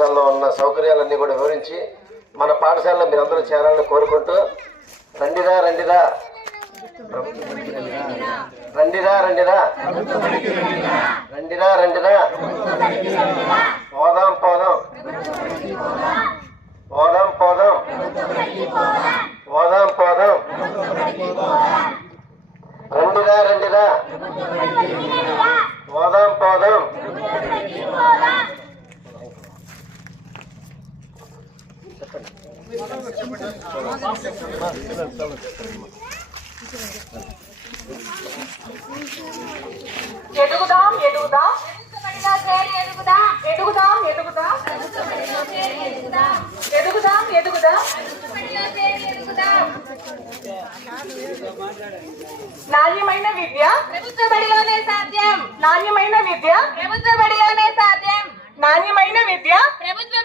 పాఠశాలలో ఉన్న సౌకర్యాలన్నీ కూడా వివరించి మన పాఠశాలలో మీరందరూ చేరాలని కోరుకుంటూ రండిరా రండిరా రండిరా రండిరా రండిరా రండిరా పోదాం పోదాం పోదాం పోదాం పోదాం పోదాం రండిరా రండిరా పోదాం పోదాం ఎదుగుదాం ఎదుగుదాం ఎదుగుదాం ఎదుగుదాం ఎదుగుదాం ఎదుగుదాం నాణ్యమైన విద్య ప్రభుత్వ బడిలోనే సాధ్యం. నాణ్యమైన విద్య ప్రభుత్వ బడిలోనే సాధ్యం. నాణ్యమైన విద్య ప్రభుత్వ